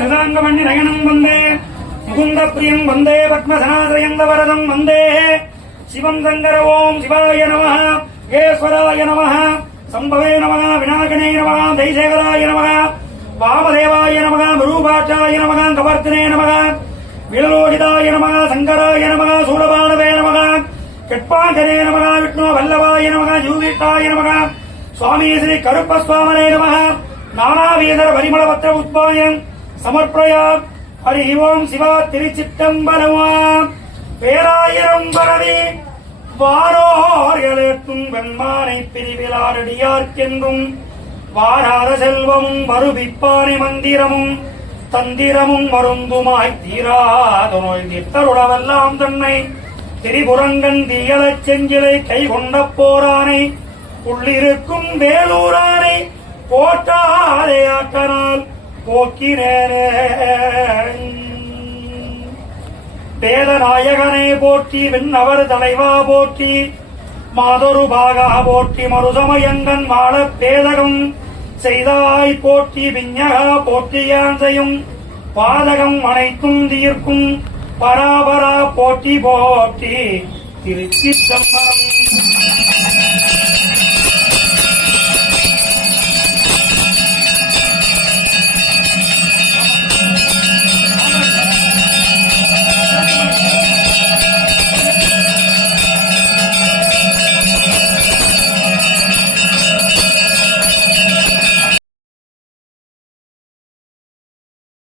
சுதாங்கமண்ணி நயனம் வந்தே முகுந்த பிரியம் வந்தே பத்மசனாதயந்த வரதம் வந்தே. சிவம் சங்கர ஓம் சிவாய நம ஏஸ்வராய நம சம்பவே நம விநாயகனே நம தைசேகராய நம வாமதேவாய நம விரூபாட்சாய நம கவர்த்தனே நம விலலோகிதாய நம சங்கராய நம சூலபானவே நம கெட்பாஞ்சனே நம விஷ்ணு வல்லவாய நம ஜூவிட்டாய நம சுவாமி ஸ்ரீ கருப்பஸ்வாமனே நம நானாவீதர பரிமளபத்திர உத்பாயம் சமர்ப்பயா ஹரி ஓம் சிவா திருச்சிட்டம்பலமா பேராயிரம் பரவி வாரோர் எழுத்தும் வெண்மானை பிரிவிலாரடியார்க்கென்றும். வாராத செல்வமும் மறுபிப்பானை மந்திரமும் தந்திரமும் மருந்துமாய் தீராத நோய் தீர்த்தருடவெல்லாம் தன்னை திரிபுரங்கன் தீயலச் செஞ்சிலை கை கொண்ட போரானை உள்ளிருக்கும் வேலூரானை போற்றாதே ஆக்கனால் போக்கினேனே வேதநாயகனே போற்றி விண்ணவர் தலைவா போற்றி மாதொரு பாகா போற்றி மறுசமயங்கன் வாழ பேதகம் செய்தாய் போற்றி விஞ்ஞகா போற்றியாஞ்சையும் பாதகம் அனைத்தும் தீர்க்கும் பராபரா போற்றி போற்றி திருச்சி சம்பரம்